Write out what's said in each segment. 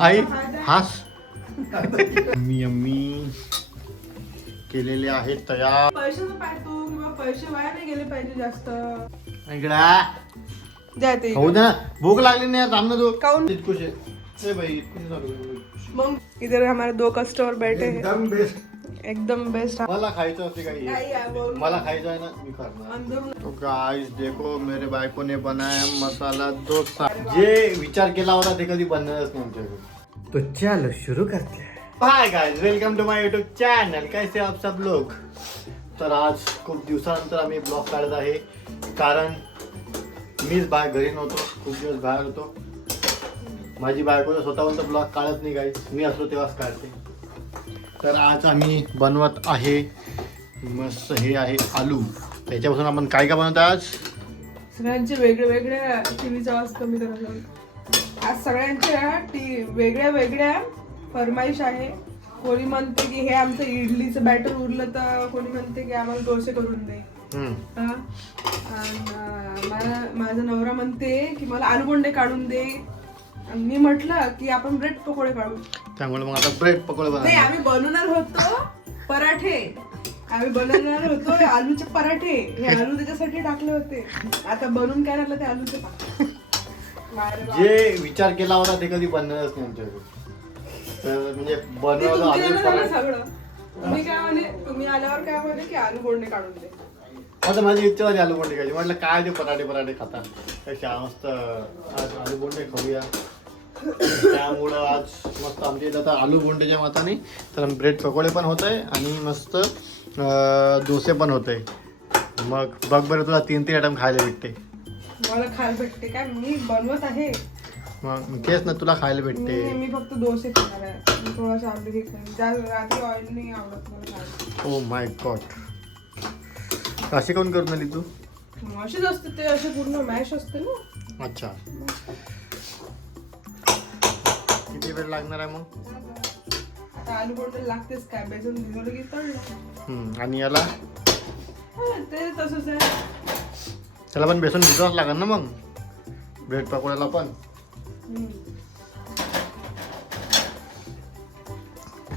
आई हास मी यम्मी केलेले आहेत तयार. पैसे पाहतो किंवा पैसे वाया नाही गेले पाहिजे जास्त. इकडे हो ना, भूक लागली नाही यार, थांब ना तू. काऊन? इतकुशे ए भाई, इतकुशे चालू. मग इधर हमारे 2 कस्टमर बैठे हैं. एकदम बेस्ट. एकदम बेस्ट. मला खायचं असते काही, मला खायचं आहे ना, मी करणार. तो गाइस देखो, मेरे बायको ने बनाया मसाला डोसा. जे विचार केला होता ते कधी बनणारच नाही आमच्याकडे. तो चलो शुरू करते हैं. Hi guys, welcome to my YouTube channel. कैसे आप सब लोग. तर आज खूप दिवसानंतर आम्ही ब्लॉग काढत आहे, कारण मीच बाहेर घरी नव्हतो, खूप दिवस बाहेर होतो. माझी बायको तर स्वतःहून तर ब्लॉग काढत नाही गाइस, मी असलो तेव्हाच काढते. तर आज आम्ही बनवत आहे मस्त, हे आहे आलू. त्याच्यापासून आपण काय काय बनवतो आज. सगळ्यांचे वेगळे वेगळे टीव्हीचा आवाज कमी करायला. आज सगळ्यांच्या वेगळ्या वेगळ्या फरमाईश आहे. कोणी म्हणते की हे आमचं इडलीचं बॅटर उरलं, तर कोणी म्हणते की आम्हाला डोसे करून दे. माझा नवरा म्हणते की मला आलूबोंडे काढून दे. आणि मी म्हटलं की आपण ब्रेड पकोडे काढू. त्यामुळे मग आता ब्रेड पकोडे नाही, आम्ही बनवणार होतो पराठे. आम्ही बनवणार होतो आलूचे पराठे. हे आलू त्याच्यासाठी टाकले होते. आता बनवून काय राहिलं ते आलूचे पराठे. जे विचार केला होता ते कधी बनणारच नाही आमच्याकडे. तर म्हणजे बनवलं आलू पराठे सगळं. तुम्ही काय म्हणे, तुम्ही आल्यावर काय म्हणे की आलू बोंडे काढून दे. आता माझी इच्छा झाली आलू बोंडे खायची. म्हटलं काय ते पराठे खाता, त्याच्या मस्त आज आलू बोंडे खाऊया. त्यामुळं आज मस्त आमच्या इथं आता आलू बोंडेच्या मताने तर ब्रेड पकोडे पण होत आहे आणि मस्त डोसे पण होत आहे. मग बघ बरं, तुला 3 आयटम खायला भेटते. मला खायला भेटते काय, मी बनवत आहे. मग तेच ना, तुला खायला भेटते. मी फक्त डोसे खाणार आहे. मी थोडासा आलू हे खाईन. रात्री ऑइल नाही आवडत मला. ओ माय गॉड, असे काऊन करून आली तू. असेच असते ते, असे पूर्ण मॅश असते ना. अच्छा, किती वेळ लागणार आहे मग. आता आलू बोंडे लागतेच काय, बेसन भिजवलं की तळलं. आणि याला ते तसंच आहे. त्याला पण बेसन भिजवाच लागेल ना मग, ब्रेड पकोड्याला पण.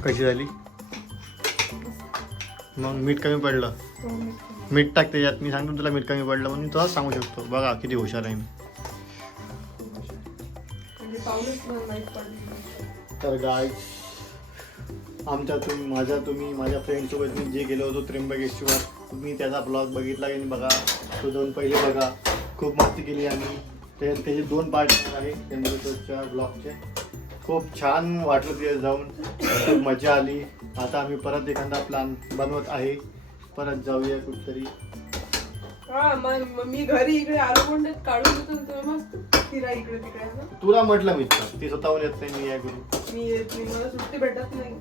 कशी झाली मग. मीठ कमी पडलं. मीठ टाक त्याच्यात. मी सांगतो तुला मीठ कमी पडलं म्हणून तुला सांगू शकतो. बघा किती हुशार आहे मी. तर गाईज, तुम्ही माझ्या फ्रेंडसोबत मी जे गेलो होतो त्र्यंबकेश्वर, तुम्ही त्याचा ब्लॉग बघितला की बघा. तो 2 पहिले बघा. खूप मस्ती केली आम्ही. त्याचे 2 पार्ट आहे त्र्यंबकेश्वरच्या ब्लॉगचे. खूप छान वाटलं तिथे जाऊन, खूप मजा आली. आता आम्ही परत एखादा प्लॅन बनवत आहे, परत जाऊया कुठतरी. मी घरी इकडे आलू बोंडे काढून देतो, मस्त फिरा इकडे तिकडे. तुला म्हटलं मी ती स्वतःहून येत नाही, मी या करू. मी येत नाही, मला सुट्टी भेटत नाही.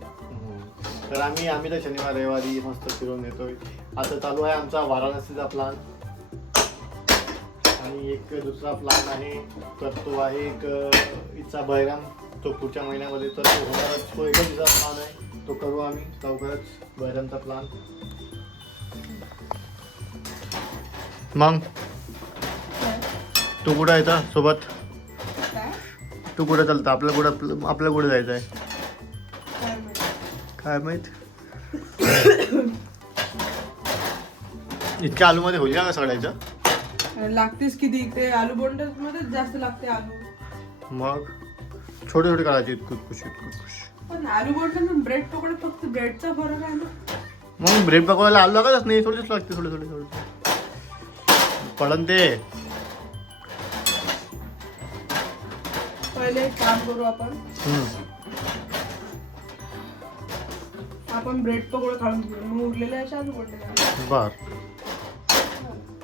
तर आम्ही तर शनिवार रविवारी मस्त फिरून येतोय. आता चालू आहे आमचा वाराणसीचा प्लॅन. आणि एक दुसरा प्लॅन आहे, तर तो आहे एक इच्छा बहिराम. तो पुढच्या महिन्यामध्ये तर तो होणारच. तो एकच दिवसाचा प्लॅन आहे, तो करू आम्ही लवकरच बहिरामचा प्लॅन. मग तू कुठं येतं सोबत. तू कुठं चालतं, आपलं कुठं जायचं आहे काय माहित. इतक्या आलू मध्ये होईल का सगळ्याचं. लागतेच किती इकडे आलू बोंडे मध्ये जास्त लागते आलू. मग छोटे छोटे काढायचे. खुश. पण आलू बोंडे ब्रेड पकोडे फक्त ब्रेडचा फरक आहे ना. मग ब्रेड पकोडायला आलू लागतच नाही, थोडेच लागते. थोडे पडन ते. पहिले एक काम करू आपण ब्रेड पकोडे काढून घेऊ, मग उरलेले असे आलू बोंडे. बर,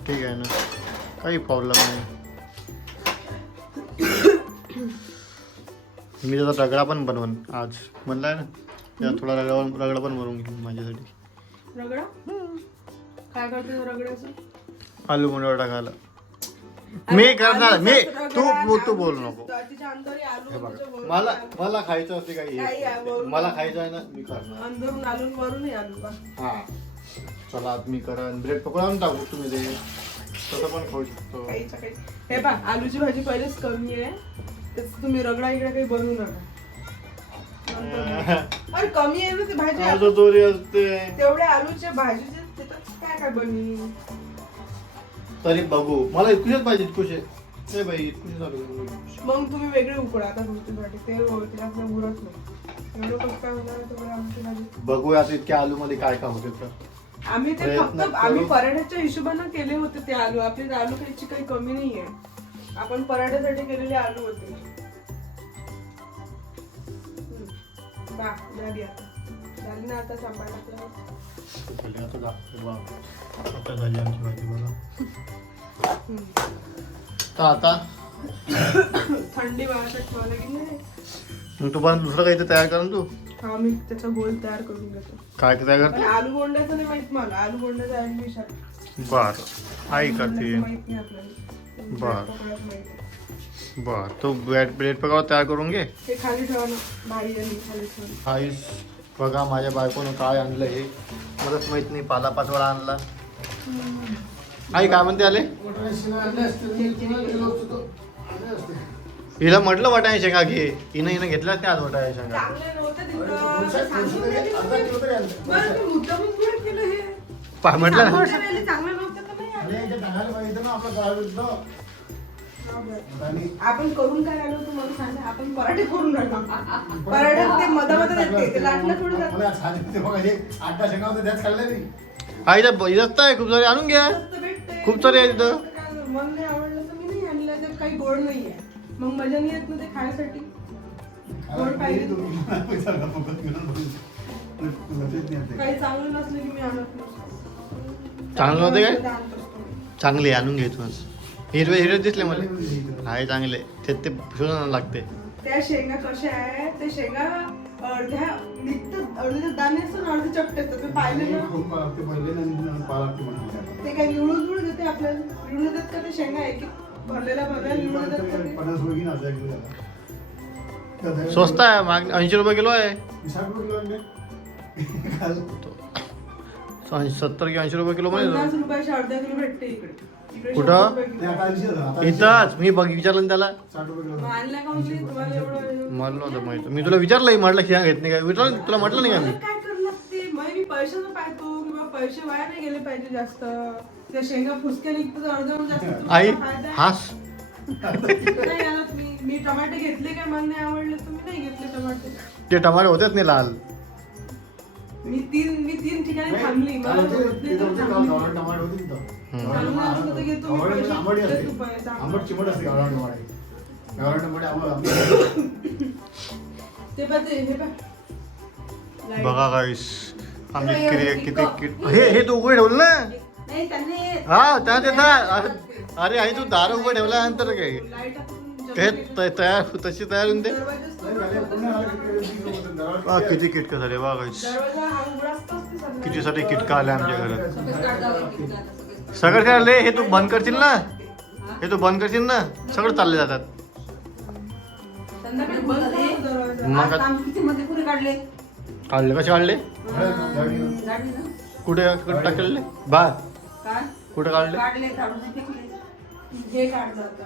ठीक आहे ना, काही प्रॉब्लेम नाही. मी त्याचा रगडा पण बनवून आज म्हणलाय ना, त्यात थोडा रगडा पण बनवून घेऊन माझ्यासाठी. रगडा काय करते रगड्याचं. आलू बोंडे टाकायला मी करणार. मी तू बोल नको. मला खायचं असते काही, मला खायचं आहे ना, मी करणार. अंदरून आलू वरून आलू. हा चला मी करा. ब्रेड पकोडा टाकू, तुम्ही ते तसं पण खाऊ शकतो. हे पहा, आलूची भाजी पहिलेच कमी आहे, तुम्ही रगडा इकडे काही बनवू नका. अरे कमी आहे ना ते भाजी अर्ध दोरी असते तेवढ्या आलूच्या भाजीचे त्याच्यात काय बनी. तरी बघू मला इतकुशेच पाहिजे इतकुशे नाही बाई इतकुशे चालू मग तुम्ही वेगळे उकडा आता भाजी ते आपलं उरत नाही एवढं कसं काय होणार तेवढं आमची भाजी. बघूया आता इतक्या आलू मध्ये काय काय होते तर आम्ही ते फक्त आम्ही पराठ्याच्या हिशोबानं केले होते ते आलू. आपले आलू खायची काही कमी नाहीये. आपण पराठ्यासाठी केलेले आलू होते. झाली ना आता सांभाळ आता झाली आमची भाजी बघा. आता थंडी वाजत ठेवायला गेली. मग तू पण दुसरं काही तयार कर ना तू. हा मी त्याचा गोल तयार करून घेतो. काय तयार करते आलू बोंड्याचं नाही माहित मला. आलू बोंड्याचा ऍडमिशन बर आई करते माहित नाही आपल्याला. बर तू ब्रेड पकाव तयार करून घे. ते खाली ठेवा ना भारी आणि खाली ठेवा. आईस बघा माझ्या बायकोनं काय आणलं हे मलाच माहित नाही. पालापाचोळा आणला. आई काय म्हणते आले हिला म्हटलं वाटाणे शेंगा घे. हिनं घेतल्याच नाही आज वाटाणे शेंगा. चांगले नव्हते तिकडं. सांगून नाही दिलं. बरं, तू मुद्दामून कुठे केलं हे? म्हटलं ना सांगून राहिले, चांगलं नव्हतं तर नाही आलं. आपण करून काय आलो होतो मला सांगा. आपण पराठे करून राहिलो. पराठ्यात ते मधामध्ये येते ते लाटलं थोडं जातं. आईला इथं आहे खूप सारे आणून घ्या. स्वस्त भेटते. खूप सारे आहे तिथं. मला नाही आवडलं तर मी नाही आणलं. त्यात काही गोड नाहीये. मग मजा नाही येत ना ते खाण्यासाठी. गोड पाहिजे. काही चांगलं नसलं की मी आणत नसतो. चांगलं नव्हते काय ते आणत असतो मी. चांगले आणून घे तू. हिरवे हिरवे दिसले मला. आहे चांगले ते शोधायला लागते. त्या शेंगा कशा आहे ते शेंगा अर्ध्या निघतात. अर्धे दाणे असतात अर्धे चपटे असतात. तुम्ही पाहिले ना ते काय निवडून देते आपल्याला. निवडून देतात का ते शेंगा एक भरलेला निवडून देतात. स्वस्त आहे माग 80 रुपये किलो आहे. 70 कि 80 रुपये किलो मध्ये 50 रुपयाचे अर्धा किलो भेटते इकडे. कुठं इथंच मी विचारलं ना त्याला. आणलं का म्हणजे तुम्हाला एवढं मला नव्हतं माहिती. मी तुला विचारलं म्हटलं शेंगा घेत नाही काय विचारलं तुला म्हटलं नाही का मी. काय करणार ते मग मी पैशाचं पाहतो किंवा पैसे वाया नाही गेले पाहिजे जास्त. त्या शेंगा फुसक्या निघतात अर्धवून जास्त. आई हास नाही आणत मी टमाटे घेतले काय मला नाही आवडले तुम्ही नाही घेतले टमाटे. ते टमाटे होतेच नाही लाल. मी तीन ठिकाणी थांबली. मला होत नाही तर थांबली. चांगलं असलं तर घेतो मी पैसे. देतो पैसे. ते पाहते हे पाह. बघा गाईस आम्ही किती हे तू उघडे ठेवलं ना. नाही त्यांनी हा त्या देतात. अरे आई तू दार उघड ठेवल्यानंतर काय लाईट आपण ते तयार तशी तयार होऊन दे. किती किटका झाले बघा गाईस. दरवाजा हा उघडा असतोच ते सगळं. कितीसाठी किटका आले आमच्या घरात. सगळं काय आले हे तू बंद करशील ना. हे तू बंद करशील ना सगळं चालले जातात. संध्याकाळी बंद करतो दरवाजा. मग काढले काढले कसे काढले कुठे टाकले बा कुठे काढले. हे काढलं आता.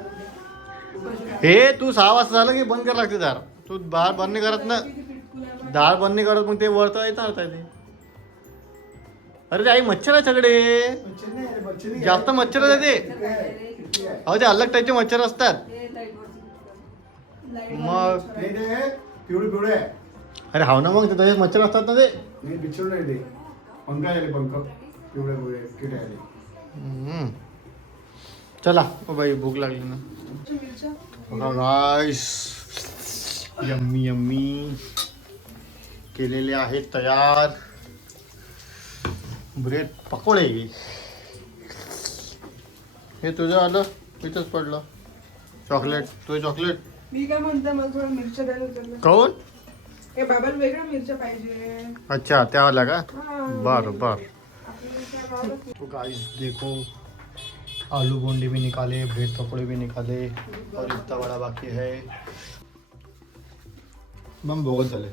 हे तू 6 वाजता झालं की बंद करायला लागते दार. तू दार बंद नाही करत ना. दार बंद नाही करत मग ते वरता येतात ते. अरे ते आई मच्छर आहे सगळे. जास्त मच्छर आहे ते. अहो ते अलग टाईपचे मच्छर असतात. मग पिवळे अरे हाव ना मग ते तसेच मच्छर असतात ना ते. चला बाई भूक लागली ना. गाईस यम्मी यम्मी केलेले आहेत तयार ब्रेड पकोडे. हे तुझं आलं इथंच पडलं. चॉकलेट तुझे चॉकलेट. मी काय म्हणते मला थोडं मिरच्या द्यायला होतं. काऊन हे बाबाला वेगळ्या मिरच्या पाहिजे. अच्छा त्या वाला का. हा. बर बर. आपल्याला काय आवडत नाही. तो गाइस देखो आलू बोंडे भी निकाले ब्रेड पकोड़े भी निकाले और इतना बड़ा बाकी है. मग बहुत झाले.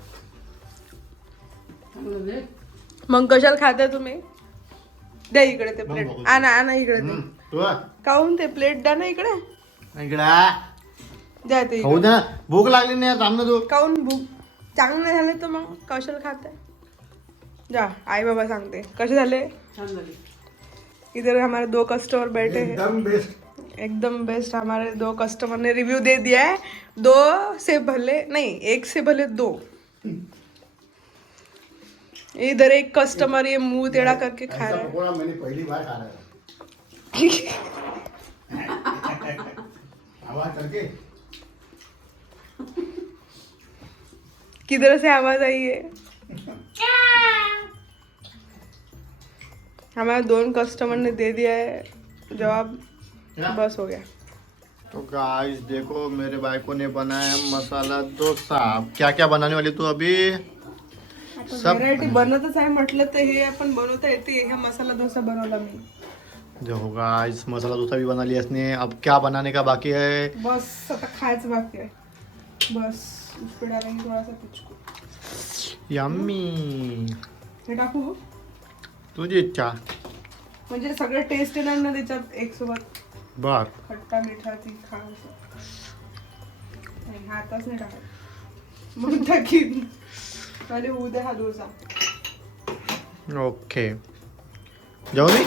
मग कशाला खाताय तुम्ही. द्या इकडे ते प्लेट. आणा इकडे ते. तुला काऊन ते प्लेट द्या ना इकडे. इकडा द्या ते खाऊ इकडे. दे ना. भूक लागली नाही थांब ना तू. काऊन भूक चांगले नाही झाले तर मग कशाला खाते जा आई बाबा सांगते कसे झाले छान झाली. इधर हमारे 2 कस्टमर बैठे हैं एकदम बेस्ट. एकदम बेस्ट हमारे 2 कस्टमर ने रिव्यू दे दिया है 2 से भले नहीं 1 से भले 2 इधर एक कस्टमर ये मुंह टेढ़ा करके खा ऐसा रहा है पकोड़ा मैंने पहली बार खा रहा है. आवाज करके किधर से आवाज आई है हमारे 2 कस्टमर ने दे दिया है जवाब बस हो गया तो गाइस देखो मेरे भाई को ने बनाया मसाला डोसा. क्या क्या बनाने वाली तू अभी? सब व्हरायटी बनतच आहे म्हटलं तर हे आपण बनवता येते हे मसाला डोसा बनवला मी देखो गाइस मसाला डोसा भी बना लिया इसने. अब क्या बनाने का बाकी है? बस आता खायचं बाकी आहे बस इस पे डालेंगे थोड़ा सा तुझको यम्मी. हे टाकू तुझी इच्छा. म्हणजे सगळं टेस्ट येणार ना त्याच्यात एक सोबत बर. खट्टा मिठा तिखा असं नाही हातच नाही टाकत मग टाकीन पहिले उद्या हा डोसा ओके. जाऊ मी.